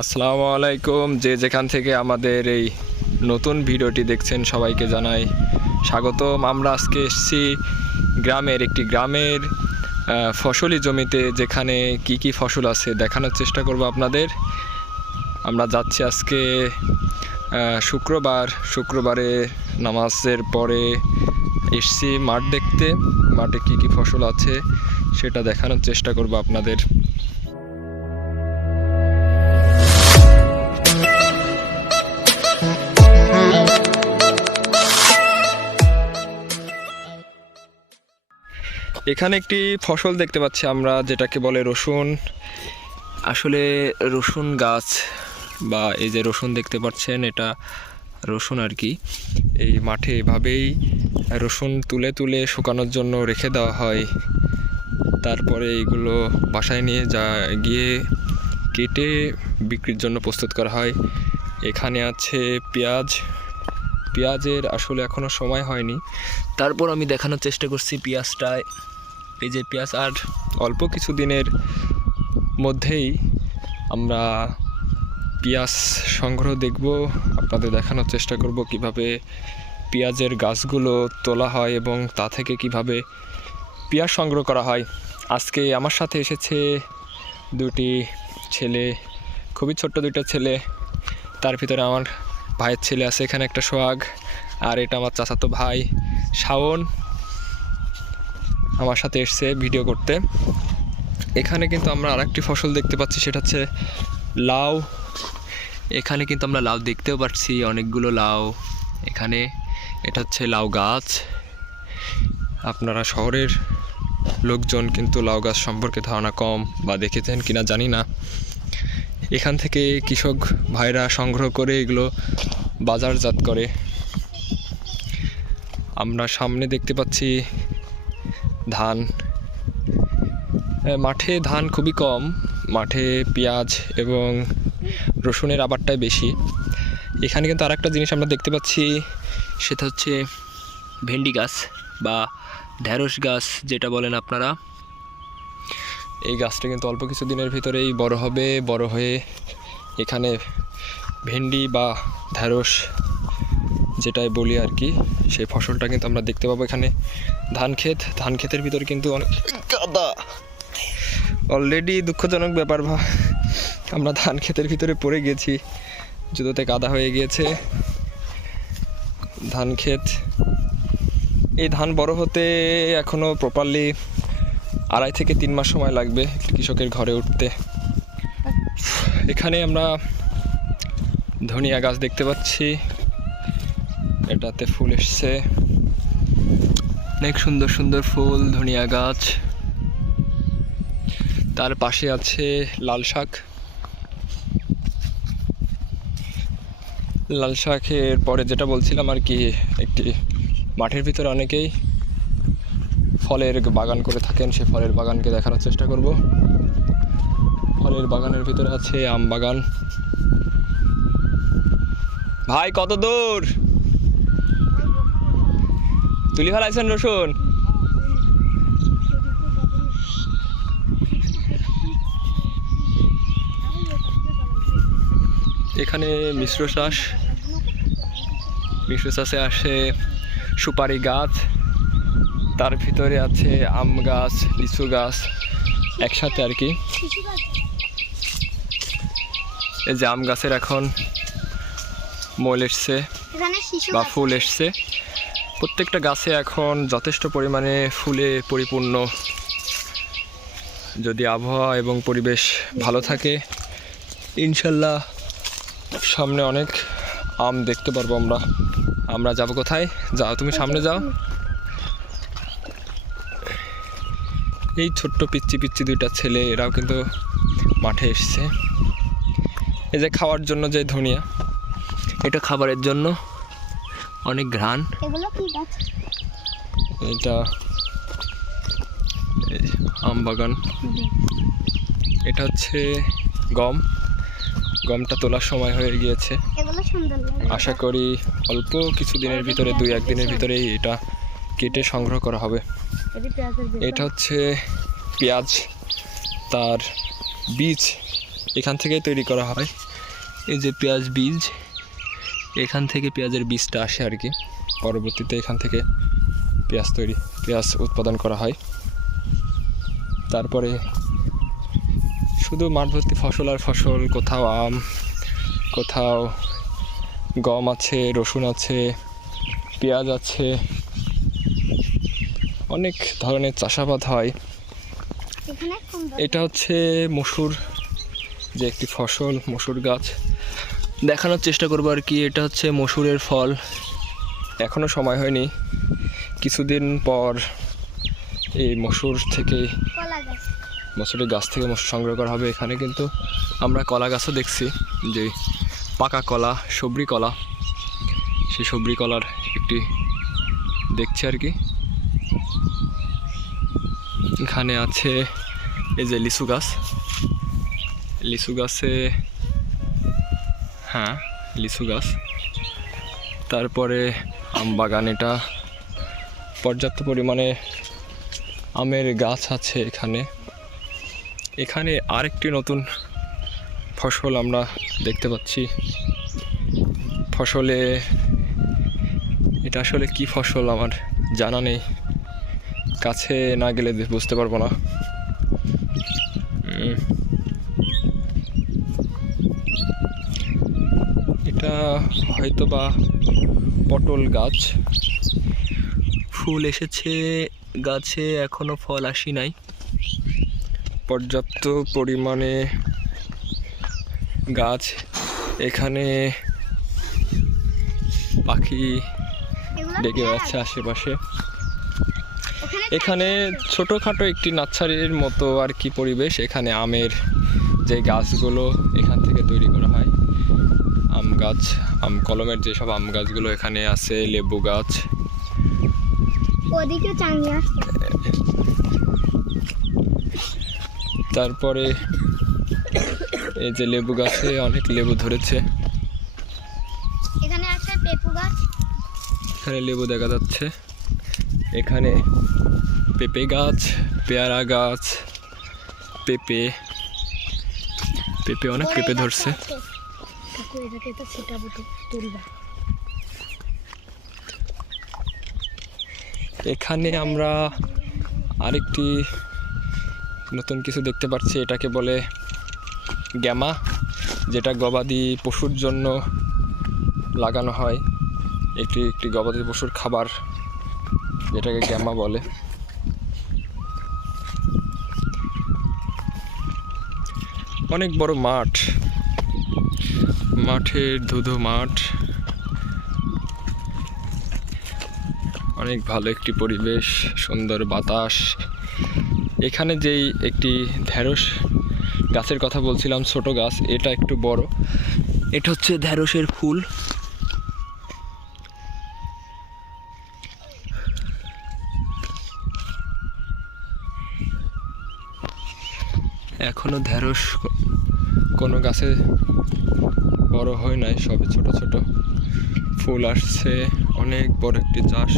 আসসালামু আলাইকুম। যে যেখান থেকে আমাদের এই নতুন ভিডিওটি দেখছেন সবাইকে জানাই স্বাগতম। আমরা আজকে এসেছি একটি গ্রামের ফসলি জমিতে, যেখানে কি কি ফসল আছে দেখানোর চেষ্টা করব আপনাদের। আমরা যাচ্ছি আজকে শুক্রবারে নামাজের পরে এসেছি মাঠ দেখতে। মাঠে কি কি ফসল আছে সেটা দেখানোর চেষ্টা করব আপনাদের। এখানে একটি ফসল দেখতে পাচ্ছি আমরা, যেটাকে বলে রসুন। আসলে রসুন গাছ বা এই যে রসুন দেখতে পাচ্ছেন, এটা রসুন আর কি। এই মাঠে এভাবেই রসুন তুলে তুলে শুকানোর জন্য রেখে দেওয়া হয়। তারপরে এইগুলো বাসায় নিয়ে গিয়ে কেটে বিক্রির জন্য প্রস্তুত করা হয়। এখানে আছে পেঁয়াজের আসলে এখনও সময় হয়নি, তারপর আমি দেখানোর চেষ্টা করছি পেঁয়াজটায়। এই যে পেঁয়াজ, আর অল্প কিছু দিনের মধ্যেই আমরা পেঁয়াজ সংগ্রহ দেখব, আপনাদের দেখানোর চেষ্টা করব কিভাবে পেঁয়াজের গাছগুলো তোলা হয় এবং তা থেকে কিভাবে পেঁয়াজ সংগ্রহ করা হয়। আজকে আমার সাথে এসেছে দুটি ছেলে, খুবই ছোট্ট দুইটা ছেলে। তার ভিতরে আমার ভাইয়ের ছেলে আছে, এখানে একটা সোহাগ, আর এটা আমার চাচাতো ভাই শাওন আমার সাথে এসছে ভিডিও করতে। এখানে কিন্তু আমরা আরেকটি ফসল দেখতে পাচ্ছি, সেটা হচ্ছে লাউ। এখানে কিন্তু আমরা লাউ দেখতেও পাচ্ছি, অনেকগুলো লাউ এখানে। এটা হচ্ছে লাউ গাছ। আপনারা শহরের লোকজন কিন্তু লাউ গাছ সম্পর্কে ধারণা কম, বা দেখেছেন কিনা জানি না। এখান থেকে কৃষক ভাইরা সংগ্রহ করে এগুলো বাজারজাত করে। আমরা সামনে দেখতে পাচ্ছি ধান। মাঠে ধান খুবই কম, মাঠে পেঁয়াজ এবং রসুনের আবারটাই বেশি। এখানে কিন্তু আরেকটা জিনিস আমরা দেখতে পাচ্ছি, সেটা হচ্ছে ভেন্ডি গাছ বা ঢেঁড়স গাছ যেটা বলেন আপনারা। এই গাছটা কিন্তু অল্প কিছু দিনের ভিতরেই বড় হবে। বড় হয়ে এখানে ভেন্ডি বা ঢেঁড়স যেটাই বলি আর কি, সেই ফসলটা কিন্তু আমরা দেখতে পাবো। এখানে ধান ক্ষেতের ভিতরে কিন্তু অনেক কাদা। অলরেডি দুঃখজনক ব্যাপার, আমরা ধান ক্ষেতের ভিতরে পড়ে গেছি, জুতোতে কাদা হয়ে গিয়েছে ধান ক্ষেত। এই ধান বড় হতে এখনও প্রপারলি 2.5 থেকে 3 মাস সময় লাগবে কৃষকের ঘরে উঠতে। এখানে আমরা ধনিয়া গাছ দেখতে পাচ্ছি, এটাতে ফুল এসছে, অনেক সুন্দর সুন্দর ফুল ধনিয়া গাছ। তার পাশে আছে লাল শাকের পরে যেটা বলছিলাম আর কি, একটি মাঠের ভিতরে অনেকেই ফলের বাগান করে থাকেন, সে ফলের বাগানকে দেখানোর চেষ্টা করব। ফলের বাগানের ভিতরে আছে আম বাগান। ভাই কত দূর তুলি ফেলাইছেন রসুন? এখানে মিশ্র চাষে আসে সুপারি গাছ, তার ভিতরে আছে আম গাছ, লিচু গাছ একসাথে আর কি। এই যে আম গাছের এখন মোল এসছে বা ফুল এসছে। প্রত্যেকটা গাছে এখন যথেষ্ট পরিমাণে ফুলে পরিপূর্ণ। যদি আবহাওয়া এবং পরিবেশ ভালো থাকে, ইনশাল্লাহ সামনে অনেক আম দেখতে পারবো আমরা যাব কোথায়? যাও তুমি সামনে যাও। এই ছোট্ট পিচ্ছি দুইটা ছেলে, এরাও কিন্তু মাঠে এসছে। এই যে খাওয়ার জন্য যে ধনিয়া, এটা খাবারের জন্য, অনেক ঘ্রাণ। এটা আম বাগান। এটা হচ্ছে গমটা তোলার সময় হয়ে গিয়েছে। আশা করি অল্প কিছু দিনের ভিতরে, 2-1 দিনের ভিতরেই এটা কেটে সংগ্রহ করা হবে। এটা হচ্ছে পেঁয়াজ, তার বীজ এখান থেকেই তৈরি করা হয়। এই যে পেঁয়াজ বীজ, এখান থেকে পেঁয়াজের বীজটা আসে আর কি, পরবর্তীতে এখান থেকে পেঁয়াজ উৎপাদন করা হয়। তারপরে শুধু মাঠ ভর্তি ফসল আর ফসল, কোথাও আম, কোথাও গম আছে, রসুন আছে, পেঁয়াজ আছে, অনেক ধরনের চাষাবাদ হয়। এটা হচ্ছে মসুর, যে একটি ফসল, মসুর গাছ দেখানোর চেষ্টা করবো আর কি। এটা হচ্ছে মসুরের ফল, এখনও সময় হয়নি, কিছুদিন পর এই মসুরের গাছ থেকে মসুর সংগ্রহ করা হবে। এখানে কিন্তু আমরা কলা গাছও দেখছি, যে পাকা কলা, সবরি কলা, সেই সবরি কলার একটি দেখছি আর কি। এখানে আছে এই যে লিচু গাছে, হ্যাঁ লিচু গাছ। তারপরে আম বাগান, এটা পর্যাপ্ত পরিমাণে আমের গাছ আছে এখানে আরেকটি নতুন ফসল আমরা দেখতে পাচ্ছি। ফসলে এটা আসলে কি ফসল আমার জানা নেই, কাছে না গেলে বুঝতে পারবো না। এটা হয়তো বা পটল গাছ, ফুল এসেছে গাছে, এখনো ফল আসি নাই। পর্যাপ্ত পরিমাণে গাছ, এখানে পাখি ডেকে যাচ্ছে আশেপাশে। এখানে ছোটোখাটো একটি নার্সারির মতো আর কি পরিবেশ। এখানে আমের যে গাছগুলো এখান থেকে তৈরি করা হয়, আম গাছ, আম কলমের যেসব আম গাছগুলো এখানে আছে, লেবু গাছ, তারপরে এই যে লেবু গাছে অনেক লেবু ধরেছে। এখানে একটা পেঁপে গাছ, এখানে লেবু দেখা যাচ্ছে। এখানে পেঁপে গাছ, পেয়ারা গাছ, পেঁপে অনেক পেঁপে ধরছে। এখানে আমরা আরেকটি নতুন কিছু দেখতে পাচ্ছি, এটাকে বলে গ্যামা, যেটা গবাদি পশুর জন্য লাগানো হয়। একটি গবাদি পশুর খাবার, যেটাকে গ্যামা বলে। অনেক বড় মাঠের ধুধু মাঠ, অনেক ভালো একটি পরিবেশ, সুন্দর বাতাস। এখানে যেই একটি ঢেঁড়স গাছের কথা বলছিলাম, ছোট গাছ, এটা একটু বড়, এটা হচ্ছে ঢেঁড়সের ফুল। এখনো ঢেঁড়স কোনো গাছে বড় হয় নাই, সবে ছোট ছোট ফুল আসছে। অনেক বড় একটি চাষ,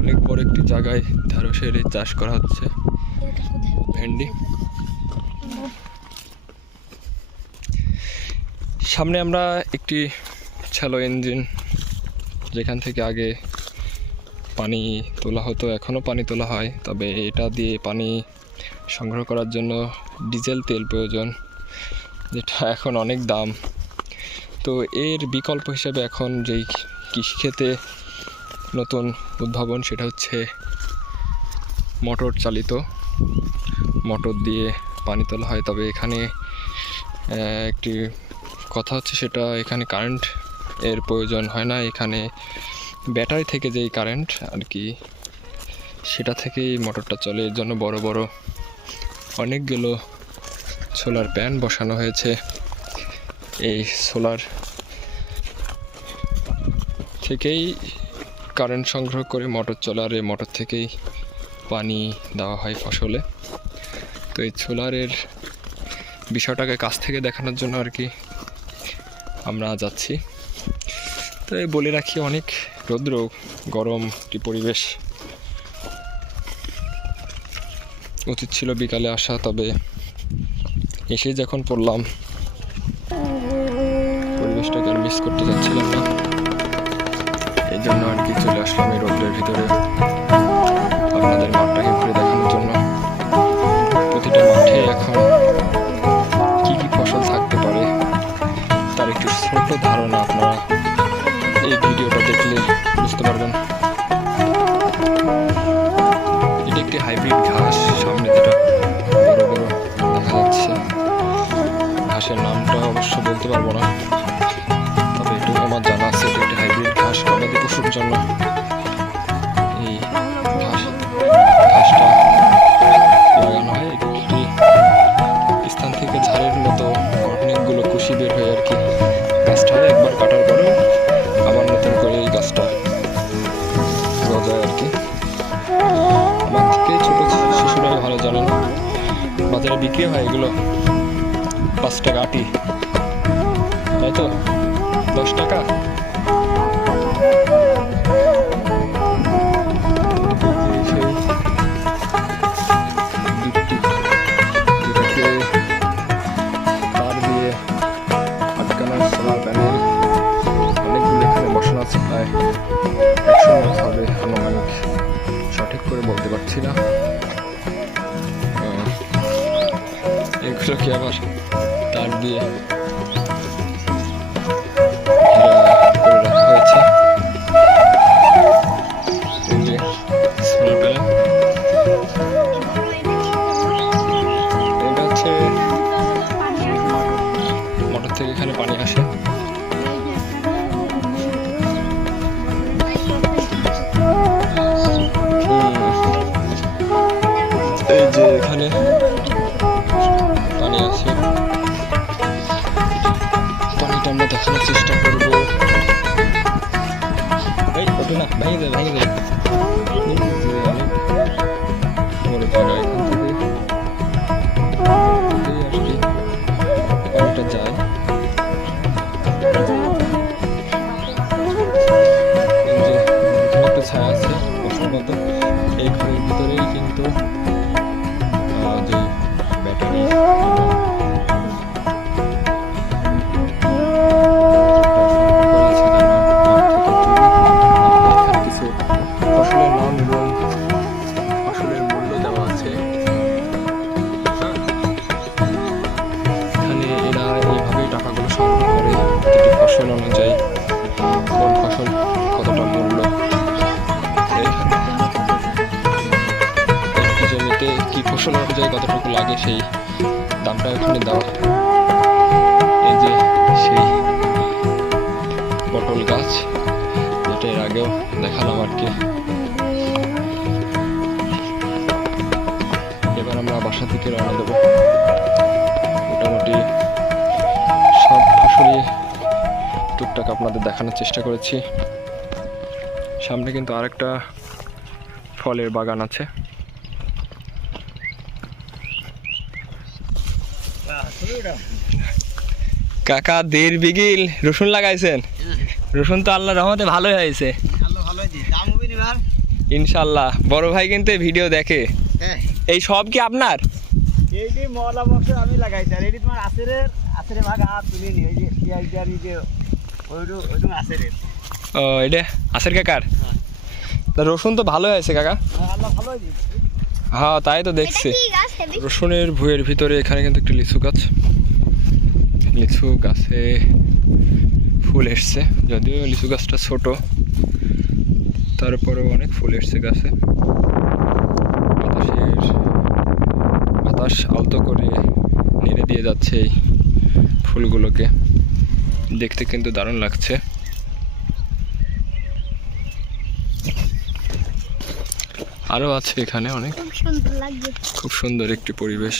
অনেক বড় একটি জায়গায় ঢেঁড়সের এই চাষ করা হচ্ছে, ভেন্ডি। সামনে আমরা একটি শ্যালো ইঞ্জিন, যেখান থেকে আগে পানি তোলা হতো, এখনও পানি তোলা হয়, তবে এটা দিয়ে পানি সংগ্রহ করার জন্য ডিজেল তেল প্রয়োজন, যেটা এখন অনেক দাম। তো এর বিকল্প হিসেবে এখন যেই কৃষিক্ষেত্রে নতুন উদ্ভাবন, সেটা হচ্ছে মোটর চালিত, মোটর দিয়ে পানি তোলা হয়। তবে এখানে একটি কথা হচ্ছে, সেটা এখানে কারেন্ট এর প্রয়োজন হয় না, এখানে ব্যাটারি থেকে যেই কারেন্ট আর কি, সেটা থেকেই মোটরটা চলে। এর জন্য বড় বড় অনেকগুলো সোলার প্যান বসানো হয়েছে। এই সোলার থেকেই কারেন্ট সংগ্রহ করে মোটর চলে, আর এই মোটর থেকেই পানি দেওয়া হয় ফসলে। তো এই সোলারের বিষয়টাকে কাছ থেকে দেখানোর জন্য আর কি আমরা যাচ্ছি। তো এই বলে রাখি, অনেক রৌদ্র গরম একটি পরিবেশ, উচিত ছিল বিকালে আসা, তবে এসে যখন পড়লাম পরিবেশটাকে আর মিস করতে যাচ্ছিলাম না, এই জন্য আর কি চলে আসলাম এই রোদ্রের ভিতরে আপনাদের মাঠটাকে ঘুরে দেখানোর জন্য। প্রতিটা মাঠে এখন কি কি ফসল থাকতে পারে তার একটি ছোট ধারণা আপনারা এই ভিডিওটা দেখলে বুঝতে পারবেন। এটা একটি হাইব্রিড ঘাস, সামনে যেটা বড় বড় দেখা যাচ্ছে। ঘাসের নামটা অবশ্য বলতে পারবো না, তবে একটু আমার জানা আছে এটা একটি হাইব্রিড ঘাস গবাদি পশুর জন্য। এই ঘাসটা লাগানো হয় একটি স্থান থেকে ঝাড়ের মতো অনেকগুলো কুশি বের হয়ে আর কি গাছটা হয়। একবার কাটার পরেও আবার নতুন করে এই গাছটা গজায় আর কি। আমার থেকে ছোটো শিশুরাই ভালো জানেন, বাজারে বিক্রি হয় এগুলো 5 টাকা আটি, তাই তো 10 টাকা। যেটাকে তার দিয়ে আটকানো সোলার প্যানেল অনেকগুলো এখানে বসানো আছে, প্রায় 100 হবে আনুমানিক, সঠিক করে বলতে পারছি না। এগুলোকে আবার তার দিয়ে করে রাখা হয়েছে। এই যে সোলার প্যানেল, এটা হচ্ছে মোটর থেকে এখানে পানি আসে। এই যে এখানে পানি আছে, পানিটা আমরা দেখানোর চেষ্টা করবো। এই ওটা না ভেঙে দেয়, ভেঙে দেয়। বড় জায়গা, এখান থেকে পানিটা যায়। এই যে এখানে একটা ছায়া আছে প্রশ্নগত, এই ঘরের ভিতরেই কিন্তু যে ব্যাটারি কিছু ফসলের নাম এবং ফসলের মূল্য দেওয়া আছে। এখানে এরা এইভাবেই টাকাগুলো সংগ্রহ করে প্রতিটি ফসল অনুযায়ী কোন ফসল কতটা মূল্য। জমিতে কি ফসল অনুযায়ী কতটুকু লাগে সেই দামটা এখানে দেওয়া। এই যে সেই পটল গাছ, যেটা এর আগেও দেখালাম আর কি। এবার আমরা বাসা থেকে রওনা দেবো। মোটামুটি সব ফসলই টুকটাক আপনাদের দেখানোর চেষ্টা করেছি। সামনে কিন্তু আরেকটা ফলের বাগান আছে। কাকা 1.5 বিঘিল রসুন লাগাইছেন? রসুন তো আল্লাহর রহমতে ভালোই হয়েছে ইনশাল্লাহ। বড় ভাই কিন্তু ভিডিও দেখে। এই সব কি আপনার? এইটি মহলা বক্স আমি লাগাইছি, আর এটি তোমার আসেরের ভাগ আর তুলে নি। এই যে পিয়াজ জারি যে ওইটু আসেরের। ও এটা আসের কাকার? তা রসুন তো ভালো হয়েছে কাকা। আল্লাহ ভালো হয়েছে। হ্যাঁ তাই তো দেখছি। রসুনের ভুঁয়ের ভিতরে এখানে কিন্তু একটি লিচু গাছ, লিচু গাছে ফুল এসছে, যদিও লিচু গাছটা ছোট, তারপরেও অনেক ফুল এসছে গাছে। বাতাস আলতো করে নেড়ে দিয়ে যাচ্ছে এই ফুলগুলোকে, দেখতে কিন্তু দারুণ লাগছে। আরও আছে এখানে অনেক, খুব সুন্দর একটি পরিবেশ।